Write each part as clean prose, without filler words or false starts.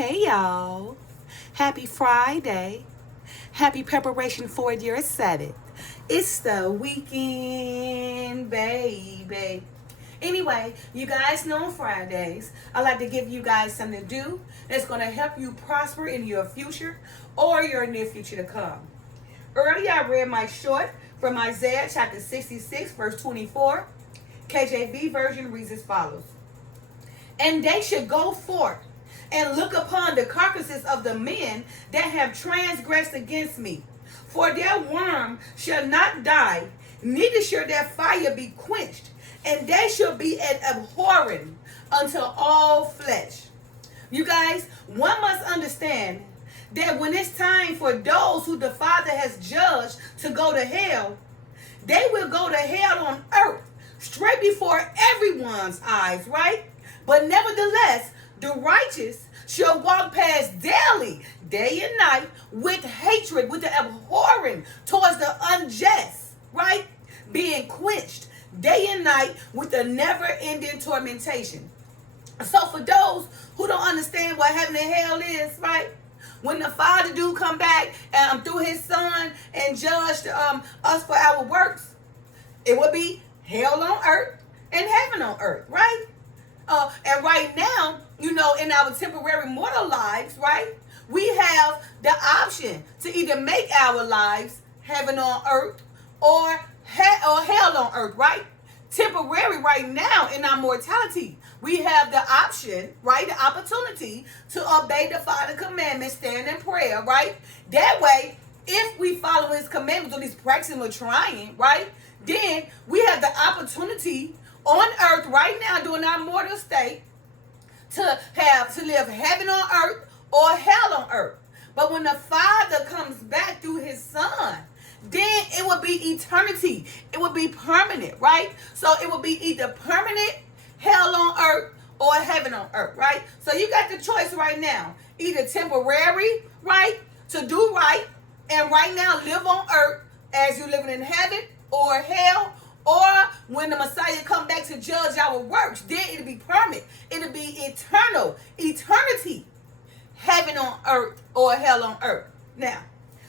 Hey y'all. Happy Friday. Happy preparation for your Sabbath. It's the weekend, baby. Anyway, you guys know on Fridays, I like to give you guys something to do that's going to help you prosper in your future or your near future to come. Earlier, I read my short from Isaiah chapter 66, verse 24. KJV version reads as follows. And they should go forth and look upon the carcasses of the men that have transgressed against me. For their worm shall not die, neither shall their fire be quenched, and they shall be an abhorring unto all flesh. You guys, one must understand that when it's time for those who the Father has judged to go to hell, they will go to hell on earth, straight before everyone's eyes, right? But nevertheless, the righteous shall walk past daily, day and night, with hatred, with the abhorring towards the unjust, right? Being quenched day and night with a never-ending tormentation. So for those who don't understand what heaven and hell is, right? When the Father do come back through his Son and judge us for our works, it will be hell on earth and heaven on earth, right? And right now, in our temporary mortal lives, right, we have the option to either make our lives heaven on earth or hell on earth, right? Temporary right now in our mortality, we have the option, right, the opportunity to obey the Father's commandments, stand in prayer, right? That way, if we follow his commandments or these practicing or trying, right, then we have the opportunity on earth right now during our mortal state to live heaven on earth or hell on earth. But when the Father comes back through his Son, then it will be eternity. It will be permanent, right? So it will be either permanent hell on earth or heaven on earth, right? So you got the choice right now. Either temporary, right, to do right, and right now live on earth as you're living in heaven or hell, or when the Messiah come back to judge our works, then it'll be permanent. It'll be eternal, eternity, heaven on earth or hell on earth. Now,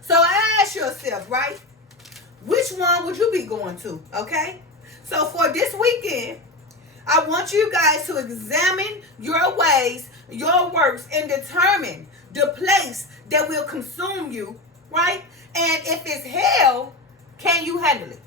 so ask yourself, right, which one would you be going to, okay? So for this weekend, I want you guys to examine your ways, your works, and determine the place that will consume you, right? And if it's hell, can you handle it?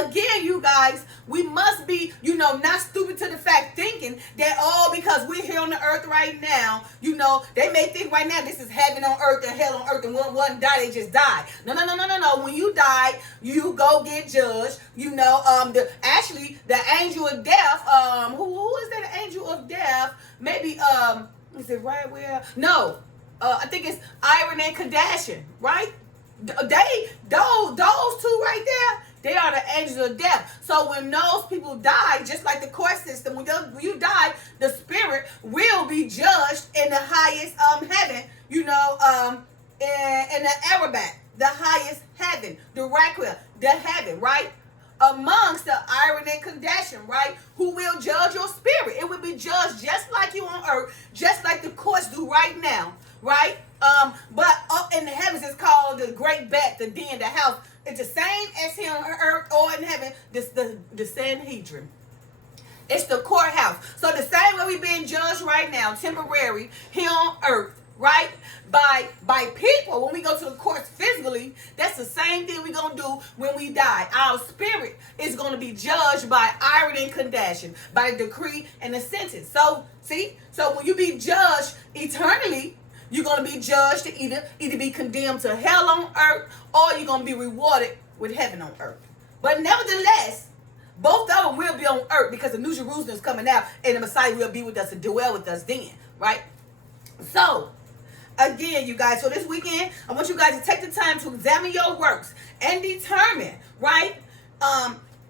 Again, you guys, we must be, not stupid to the fact thinking that, because we're here on the earth right now, they may think right now this is heaven on earth and hell on earth, and one die, they just die. No. When you die, you go get judged. The angel of death, who is that angel of death? Maybe, is it right where? No, I think it's Iron and Kardashian, right? Those two right there, they are the angels of death. So when those people die, just like the court system, when you die, the spirit will be judged in the highest heaven, in the Arabic, the highest heaven, the Raquel, the heaven, right? Amongst the Iron and Kardashian, right? Who will judge your spirit. It will be judged just like you on earth, just like the courts do right now, right? But up in the heavens, it's called the great bat, the den, the house. It's the same as here on earth or in heaven, the Sanhedrin. It's the courthouse. So the same way we're being judged right now, temporary, here on earth, right? By people, when we go to the courts physically, that's the same thing we're going to do when we die. Our spirit is going to be judged by Iron and Kardashian, by the decree and the sentence. So, see? So when you be judged eternally, you're going to be judged to either be condemned to hell on earth or you're going to be rewarded with heaven on earth. But nevertheless, both of them will be on earth because the New Jerusalem is coming out and the Messiah will be with us and dwell with us then, right? So, again, you guys, so this weekend, I want you guys to take the time to examine your works and determine, right,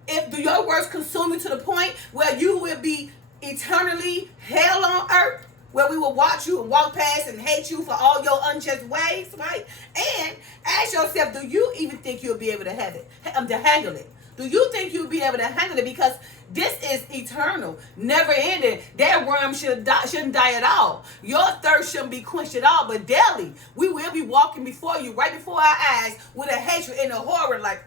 if your works consume you to the point where you will be eternally hell on earth, where we will watch you and walk past and hate you for all your unjust ways, right? And ask yourself, do you even think you'll be able to have it, to handle it? Do you think you'll be able to handle it? Because this is eternal, never ending. That worm shouldn't die at all. Your thirst shouldn't be quenched at all. But daily, we will be walking before you, right before our eyes, with a hatred and a horror, like,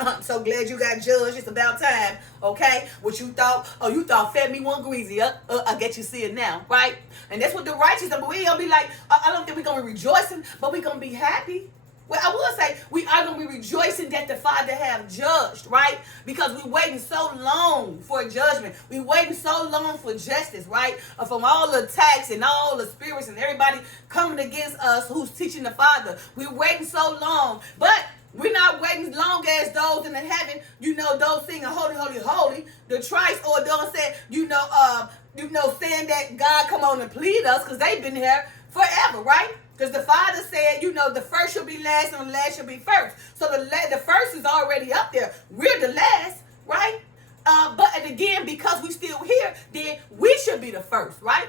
I'm so glad you got judged. It's about time, okay? What you thought? Oh, you thought fed me one greasy. I get you see it now, right? And that's what the righteous are. But we gonna be like, I don't think we're gonna be rejoicing, but we're gonna be happy. Well, I will say we are going to be rejoicing that the Father have judged, right? Because we're waiting so long for judgment. We're waiting so long for justice, right? From all the attacks and all the spirits and everybody coming against us who's teaching the Father. We're waiting so long. But we're not waiting as long as those in the heaven, those singing holy, holy, holy. The Christ or those saying, saying that God come on and plead us because they've been here forever, right? Because the Father said, the first shall be last and the last shall be first. So the first is already up there. We're the last, right? But again, because we still here, then we should be the first, right?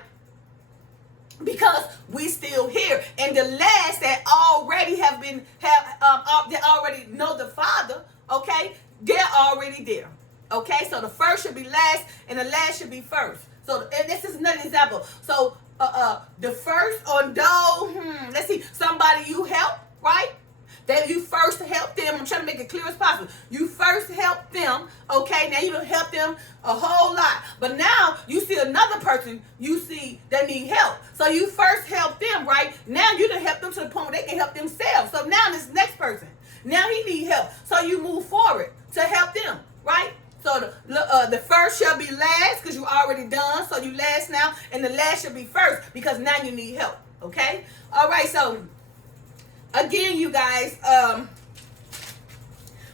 Because we still here. And the last that already that already know the Father, okay, they're already there. Okay, so the first should be last and the last should be first. So, and this is another example. So, the first on those, let's see, somebody you help, right? That you first help them. I'm trying to make it clear as possible. You first help them, okay? Now you don't help them a whole lot. But now you see another person you see that need help. So you first help them, right? Now you done help them to the point where they can help themselves. So now this next person, now he need help. So you move forward to help them, right? So the first shall be last because you already done. So you last now. And the last shall be first because now you need help. Okay? All right. So, again, you guys,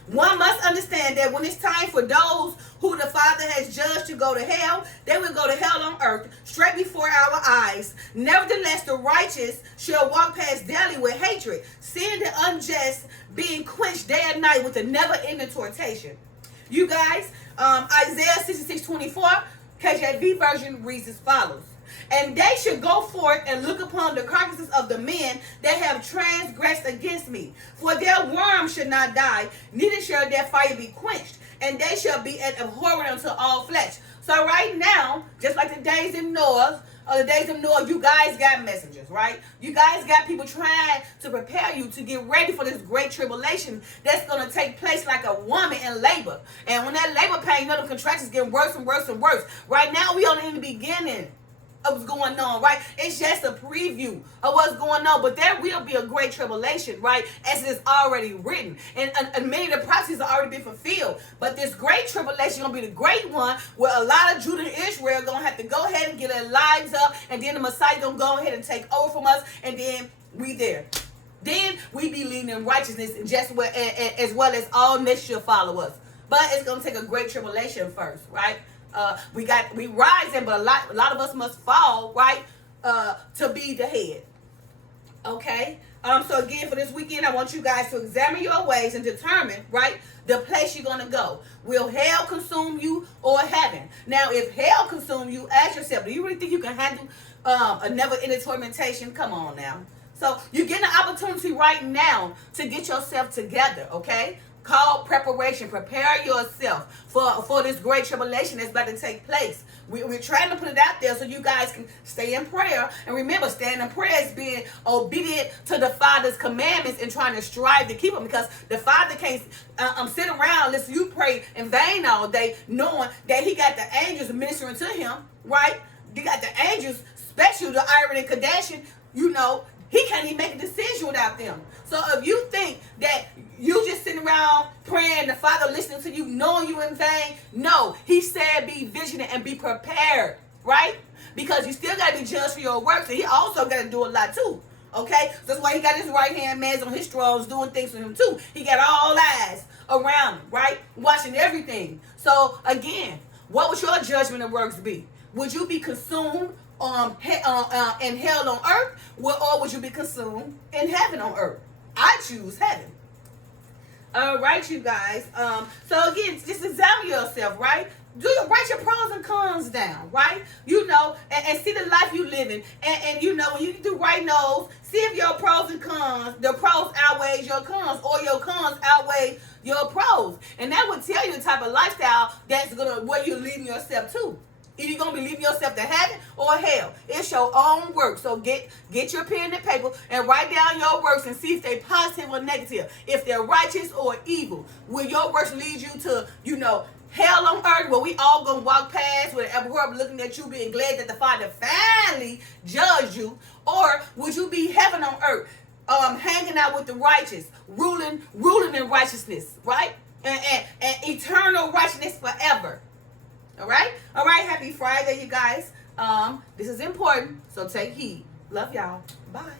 one must understand that when it's time for those who the Father has judged to go to hell, they will go to hell on earth, straight before our eyes. Nevertheless, the righteous shall walk past daily with hatred, seeing the unjust being quenched day and night with a never-ending tortation. You guys, Isaiah 66:24, KJV version reads as follows. And they should go forth and look upon the carcasses of the men that have transgressed against me. For their worm should not die, neither shall their fire be quenched. And they shall be an abhorrent unto all flesh. So right now, just like the days of Noah, you guys got messengers, right? You guys got people trying to prepare you to get ready for this great tribulation that's going to take place like a woman in labor. And when that labor pain, the contractions getting worse and worse and worse. Right now, we only in the beginning of what's going on, right? It's just a preview of what's going on, but there will be a great tribulation, right? As it is already written, and many of the prophecies have already been fulfilled. But this great tribulation is going to be the great one where a lot of Judah and Israel are going to have to go ahead and get their lives up, and then the Messiah going to go ahead and take over from us, and then we there. Then we be leading in righteousness, and as well as all nations shall follow us. But it's going to take a great tribulation first, right? We rising, but a lot of us must fall, right? To be the head. Okay? So again, for this weekend, I want you guys to examine your ways and determine, right, the place you're gonna go. Will hell consume you or heaven? Now, if hell consume you, ask yourself, do you really think you can handle a never-ending tormentation? Come on now. So you're getting an opportunity right now to get yourself together, okay? Called preparation. Prepare yourself for this great tribulation that's about to take place. We're trying to put it out there so you guys can stay in prayer. And remember, staying in prayer is being obedient to the Father's commandments and trying to strive to keep them. Because the Father can't sit around, listen, you pray in vain all day, knowing that He got the angels ministering to Him, right? He got the angels, special to Iron and Kadashian, He can't even make a decision without them. So if you think that you just sitting around praying, the Father listening to you, knowing you in vain, no. He said be vigilant and be prepared, right? Because you still got to be judged for your works, and He also got to do a lot too, okay? So that's why He got His right-hand man on His thrones doing things for Him too. He got all eyes around Him, right? Watching everything. So again, what would your judgment of works be? Would you be consumed in hell on earth, or would you be consumed in heaven on earth? I choose heaven. All right, you guys. So again, just examine yourself, right? Write your pros and cons down, right? And see the life you living. And when you do write those, see if your pros and cons, the pros outweighs your cons, or your cons outweigh your pros. And that would tell you the type of lifestyle where you're leading yourself to. Either you're gonna be leading yourself to heaven or hell. It's your own work. So get your pen and paper and write down your works and see if they're positive or negative. If they're righteous or evil. Will your works lead you to, hell on earth, where we all gonna walk past with a world looking at you, being glad that the Father finally judged you? Or would you be heaven on earth, hanging out with the righteous, ruling in righteousness, right? And eternal righteousness forever. All right? Happy Friday, you guys. This is important, so take heed. Love y'all. Bye.